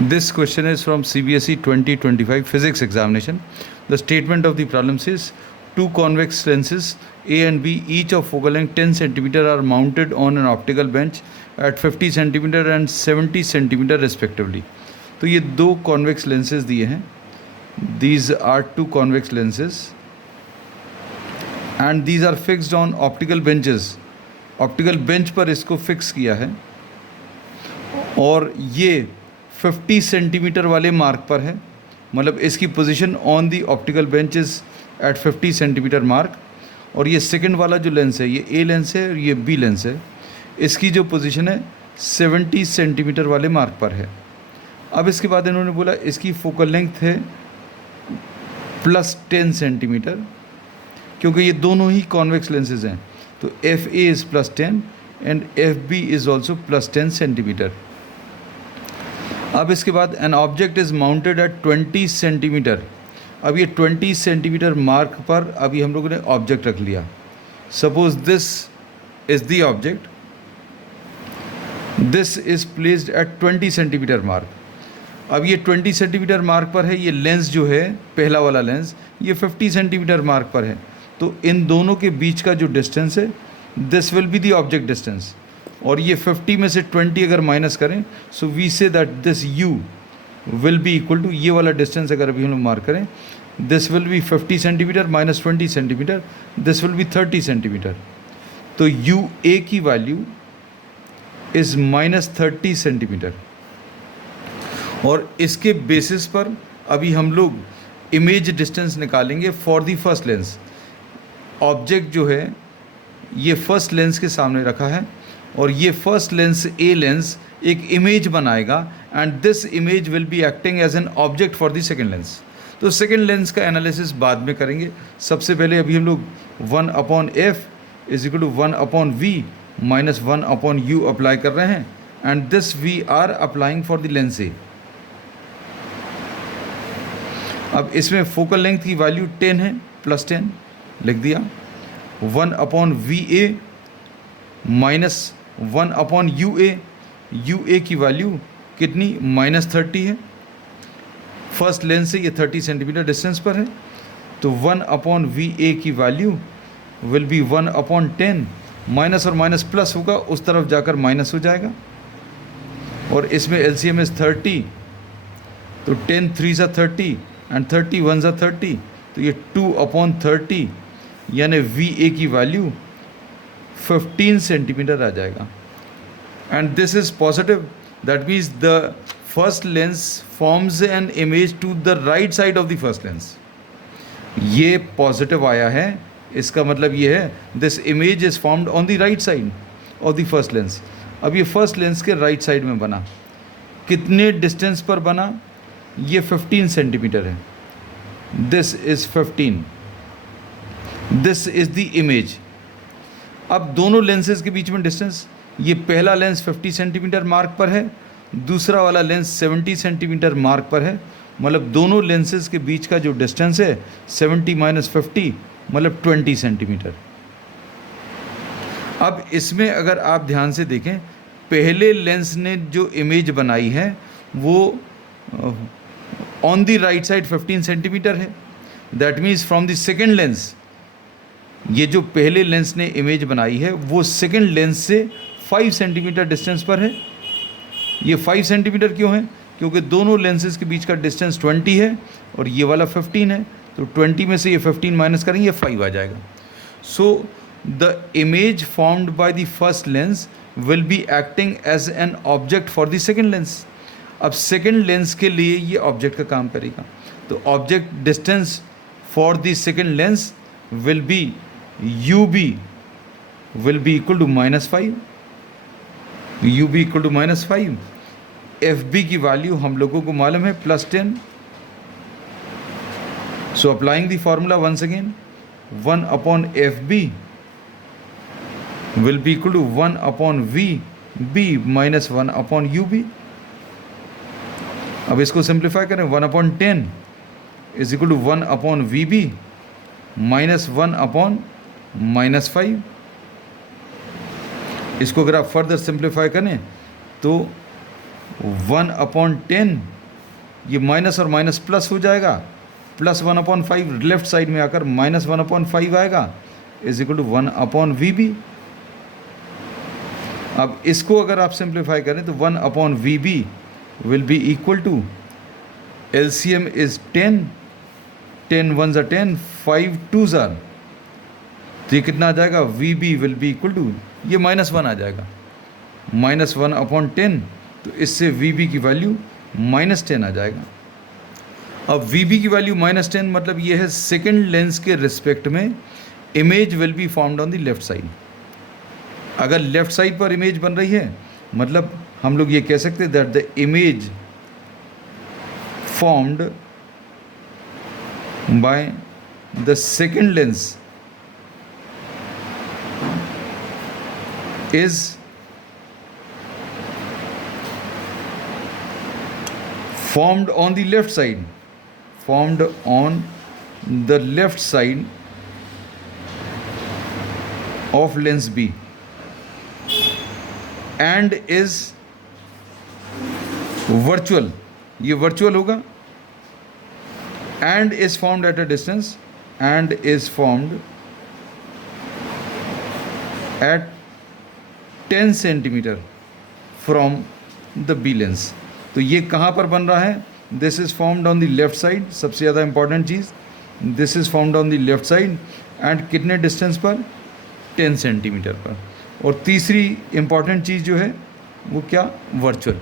This question is from CBSE 2025 physics examination. The statement of the problem says two convex lenses A and B, each of focal length 10 cm, are mounted on an optical bench at 50 cm and 70 cm respectively. तो ये दो convex lenses दिए हैं. These are two convex lenses and these are fixed on optical benches. Optical bench पर इसको fix किया है और ये 50 सेंटीमीटर वाले मार्क पर है. मतलब इसकी position on the optical bench is at 50 centimetre mark. और ये सेकंड वाला जो लेंस है, ये ए लेंस है और ये बी लेंस है. इसकी जो पोजीशन है 70 सेंटीमीटर वाले मार्क पर है. अब इसके बाद इन्होंने बोला इसकी फोकल लेंथ है +10 सेंटीमीटर, क्योंकि ये दोनों ही कॉन्वेक्स लेंसेज हैं. तो F A is +10 and F B is also +10 centimetre. अब इसके बाद an object is mounted at 20 centimetre. अब ये 20 सेंटीमीटर मार्क पर अभी हम लोगों ने ऑब्जेक्ट रख लिया. Suppose this is the object, this is placed at 20 centimetre mark. अब ये 20 सेंटीमीटर मार्क पर है. ये लेंस जो है, पहला वाला लेंस, ये 50 सेंटीमीटर मार्क पर है. तो इन दोनों के बीच का जो डिस्टेंस है, this will be the object distance. और ये 50 में से 20 अगर माइनस करें, so we say that this u will be equal to, ये वाला डिस्टेंस अगर अभी हम लोग मार्क करें, this will be 50 centimetre minus 20 centimetre, this will be 30 centimetre. तो u a की वैल्यू इज़ -30 सेंटीमीटर. और इसके बेसिस पर अभी हम लोग इमेज डिस्टेंस निकालेंगे for the first lens. Object जो है ये फर्स्ट लेंस के सामने रखा है और ये फर्स्ट लेंस ए लेंस एक इमेज बनाएगा and this image will be acting as an object for the second lens. तो सेकेंड लेंस का एनालिसिस बाद में करेंगे. सबसे पहले अभी हम लोग 1/f is equal to 1/v minus 1/u apply कर रहे हैं and this we are applying for the lens A. अब इसमें फोकल लेंथ की वैल्यू 10 है, +10 लिख दिया. 1/va minus 1/ua. ua की वैल्यू कितनी, -30 है. फर्स्ट लेंस से ये 30 सेंटीमीटर डिस्टेंस पर है. तो 1/va की वैल्यू विल बी 1/10. माइनस और माइनस प्लस होगा, उस तरफ जाकर माइनस हो जाएगा. और इसमें LCM इज़ 30. तो 10 3s are 30 and 30 1s are 30. तो ये 2/30 यानी VA की वैल्यू 15 सेंटीमीटर आ जाएगा. And this is positive, that means the first lens forms an image to the right side of the first lens. ये पॉजिटिव आया है, इसका मतलब ये है this image is formed on the right side of the first lens. अब ये first lens के राइट साइड में बना. कितने डिस्टेंस पर बना, ये 15 सेंटीमीटर है. This is 15. This is the image. अब दोनों लेंसेज के बीच में डिस्टेंस, ये पहला लेंस 50 सेंटीमीटर मार्क पर है, दूसरा वाला लेंस 70 सेंटीमीटर मार्क पर है. मतलब दोनों लेंसेज के बीच का जो डिस्टेंस है 70 - 50 मतलब 20 सेंटीमीटर. अब इसमें अगर आप ध्यान से देखें, पहले लेंस ने जो इमेज बनाई है वो on the right side 15 centimetre है. That means from the second lens, ये जो पहले लेंस ने इमेज बनाई है वो सेकेंड लेंस से 5 सेंटीमीटर डिस्टेंस पर है. ये 5 सेंटीमीटर क्यों है, क्योंकि दोनों लेंसेज के बीच का डिस्टेंस 20 है और ये वाला 15 है. तो 20 में से ये 15 माइनस करेंगे, 5 आ जाएगा. So the image formed by the first lens will be acting as an object for the second lens. अब सेकेंड लेंस के लिए ये ऑब्जेक्ट का काम करेगा. तो object distance for the second lens will be ub will be equal to -5. ub equal to -5. fb की value हम लोगों को मालूम है +10. So applying the formula once again, 1/fb will be equal to 1/vb minus 1/ub. अब इसको simplify करें, 1/10 is equal to 1/vb minus 1/-5. इसको अगर आप फर्दर सिंप्लीफाई करें तो 1/10, ये माइनस और माइनस प्लस हो जाएगा, प्लस 1/5 लेफ्ट साइड में आकर माइनस 1/5 आएगा, इज इक्वल टू 1/VB। अब इसको अगर आप सिंप्लीफाई करें तो 1/VB will be equal to, LCM is 10, 10 1s are 10, 5 2s are, तो ये कितना आ जाएगा, VB will be equal to, ये -1 आ जाएगा, -1/10, तो इससे VB की वैल्यू -10 आ जाएगा। अब VB की वैल्यू -10 मतलब ये है सेकेंड लेंस के रिस्पेक्ट में image will be formed on the left side. अगर लेफ्ट साइड पर इमेज बन रही है मतलब हम लोग ये कह सकते हैं that the image formed by the second lens is formed on the left side, formed on the left side of lens B and is virtual, ये virtual होगा, and is formed at a distance, and is formed at 10 centimeter from the B lens। तो ये कहाँ पर बन रहा है, this is formed on the left side, सबसे ज़्यादा important cheese, this is formed on the left side and कितने डिस्टेंस पर, 10 सेंटीमीटर पर। और तीसरी इंपॉर्टेंट चीज़ जो है वो क्या, वर्चुअल।